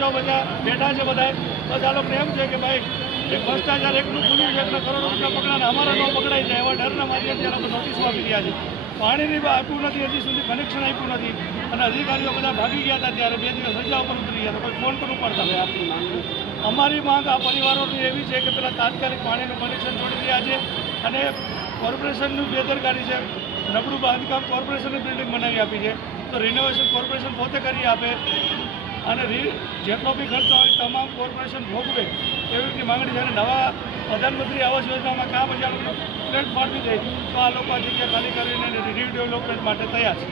બચાવ બધા બેઠા છે બધા. બસ આ લોકોને એમ છે કે ભાઈ ભ્રષ્ટાચાર એકનું ખુલ્યું છે, 1 કરોડ રૂપિયા પકડાને અમારા ન પકડાઈ જાય એવા ડરના માધ્યમથી આ લોકો નોટિસો આપી રહ્યા છે. પાણીની આપ્યું નથી, હજી સુધી કનેક્શન આપ્યું નથી અને અધિકારીઓ બધા ભાગી ગયા હતા. ત્યારે 2 દિવસ રજા ઉપર ઉતરી ગયા હતા, કોઈ ફોન પણ ઉપાડતા. અમારી માંગ આ પરિવારોની એવી છે કે પેલા તાત્કાલિક પાણીનું કનેક્શન છોડી રહ્યા છે અને કોર્પોરેશનનું બેદરકારી છે. નબળું બાંધકામ કોર્પોરેશનની બિલ્ડિંગ બનાવી આપી છે તો રિનોવેશન કોર્પોરેશન પોતે કરી આપે અને જેટલો બી ખર્ચો હોય તમામ કોર્પોરેશન ભોગવે એવી રીતે માગણી છે. અને નવા પ્રધાનમંત્રી આવાસ યોજનામાં કામ હજાર ફ્લેટ ફાળવી દે તો આ લોકો આ જગ્યા ખાલી કરીને રીડેવલપમેન્ટ માટે તૈયાર છે.